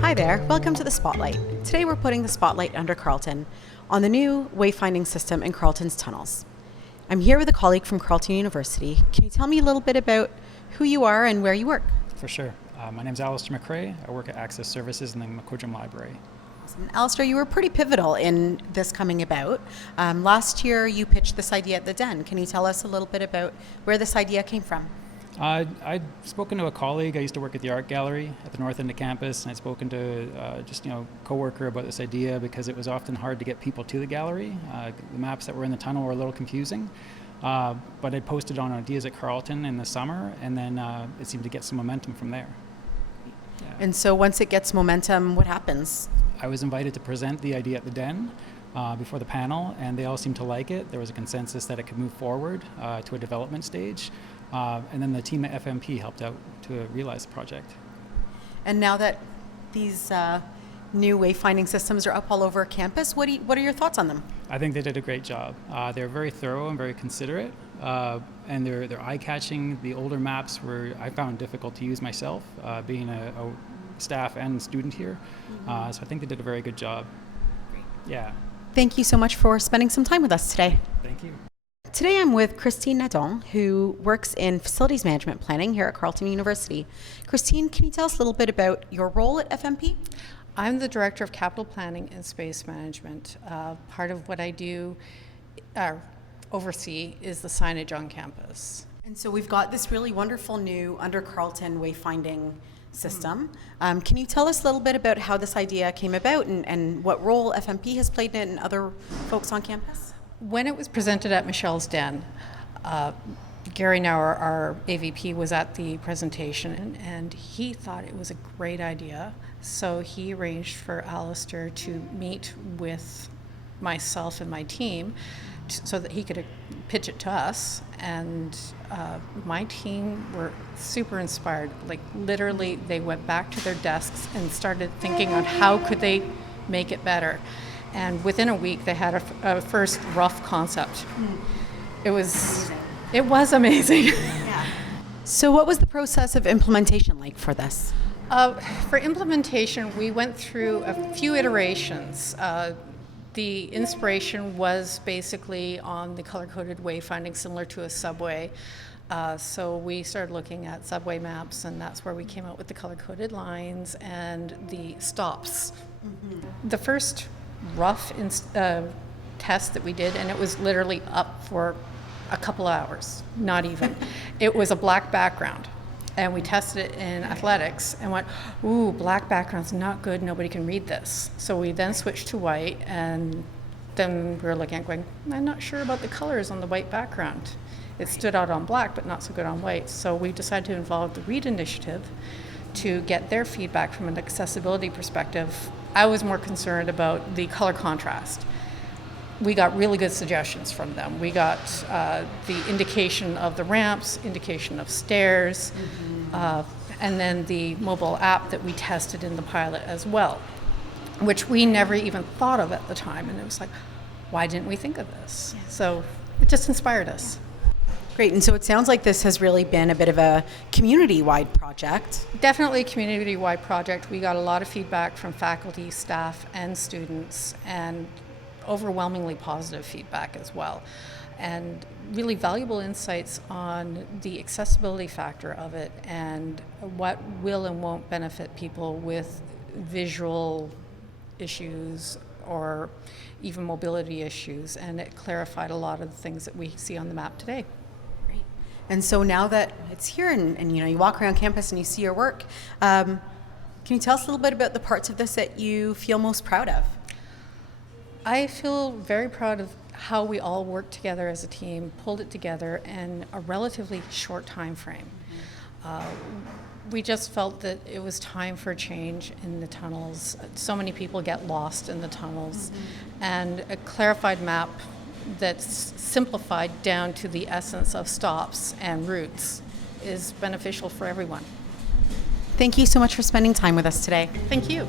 Hi there, welcome to the Spotlight. Today we're putting the spotlight under Carleton on the new wayfinding system in Carleton's tunnels. I'm here with a colleague from Carleton University. Can you tell me a little bit about who you are and where you work? For sure. My name's Alistair McRae. I work at Access Services in the McQuidram Library. Awesome. Alistair, you were pretty pivotal in this coming about. Last year you pitched this idea at the Den. Can you tell us a little bit about where this idea came from? I'd spoken to a colleague. I used to work at the art gallery at the north end of campus, and I'd spoken to coworker about this idea because it was often hard to get people to the gallery. The maps that were in the tunnel were a little confusing, but I posted on ideas at Carleton in the summer, and then it seemed to get some momentum from there. Yeah. And so once it gets momentum, what happens? I was invited to present the idea at the Den before the panel, and they all seemed to like it. There was a consensus that it could move forward to a development stage. And then the team at FMP helped out to realize the project. And now that these new wayfinding systems are up all over campus, what are your thoughts on them? I think they did a great job. They're very thorough and very considerate, and they're eye-catching. The older maps I found difficult to use myself, being a staff and student here. Mm-hmm. So I think they did a very good job. Great. Yeah. Thank you so much for spending some time with us today. Thank you. Today I'm with Christine Nadon, who works in facilities management planning here at Carleton University. Christine, can you tell us a little bit about your role at FMP? I'm the Director of Capital Planning and Space Management. Part of what I do oversee is the signage on campus. And so we've got this really wonderful new Under Carleton wayfinding system. Can you tell us a little bit about how this idea came about and what role FMP has played in it and other folks on campus? When it was presented at Michelle's Den, Gary Nauer, our AVP, was at the presentation, and he thought it was a great idea. So he arranged for Alistair to meet with myself and my team so that he could pitch it to us. And my team were super inspired. Like literally, they went back to their desks and started thinking on how could they make it better. And within a week, they had a first rough concept. It was amazing. Yeah. So what was the process of implementation like for this? For implementation, we went through a few iterations. The inspiration was basically on the color-coded wayfinding, similar to a subway. So we started looking at subway maps, and that's where we came out with the color-coded lines and the stops. Mm-hmm. The first rough test that we did, and it was literally up for a couple hours, not even. It was a black background, and we tested it in athletics and went, ooh, black background's not good, nobody can read this. So we then switched to white, and then we were looking at going, I'm not sure about the colors on the white background. It stood out on black, but not so good on white. So we decided to involve the READ initiative to get their feedback from an accessibility perspective. I was more concerned about the color contrast. We got really good suggestions from them. We got the indication of the ramps, indication of stairs, and then the mobile app that we tested in the pilot as well, which we never even thought of at the time. And it was like, why didn't we think of this? Yeah. So it just inspired us. Great, and so it sounds like this has really been a bit of a community-wide project. Definitely a community-wide project. We got a lot of feedback from faculty, staff, and students, and overwhelmingly positive feedback as well. And really valuable insights on the accessibility factor of it and what will and won't benefit people with visual issues or even mobility issues. And it clarified a lot of the things that we see on the map today. And so now that it's here and you walk around campus and you see your work, can you tell us a little bit about the parts of this that you feel most proud of? I feel very proud of how we all worked together as a team, pulled it together in a relatively short time frame. We just felt that it was time for a change in the tunnels. So many people get lost in the tunnels, and a clarified map that's simplified down to the essence of stops and routes is beneficial for everyone. Thank you so much for spending time with us today. Thank you.